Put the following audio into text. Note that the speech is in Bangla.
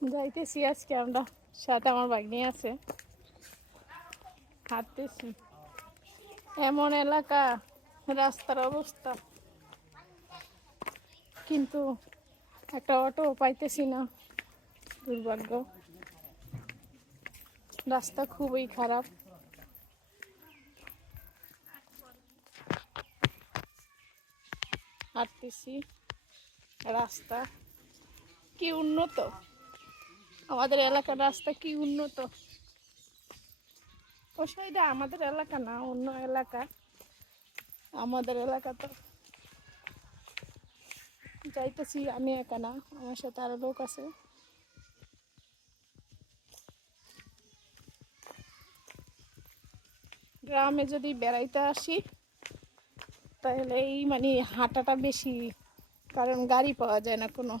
যাইতেছি আজকে আমরা, সাথে আমার ভাগ্নি আছে, হাঁটতেছি। এমন এলাকা, রাস্তার অবস্থা, কিন্তু একটা অটো পাইতেছি না, দুর্ভাগ্য। রাস্তা খুবই খারাপ। হাঁটতেছি, রাস্তা কি উন্নত, আমাদের এলাকার রাস্তা কি উন্নত। অসুবিধা আমাদের এলাকা না, অন্য এলাকা। আমাদের এলাকা তো যাইতেছি আমি একা না, আমার সাথে আরো লোক আছে। গ্রামে যদি বেড়াইতে আসি তাহলে এই হাঁটাটা বেশি, কারণ গাড়ি পাওয়া যায় না কোনো।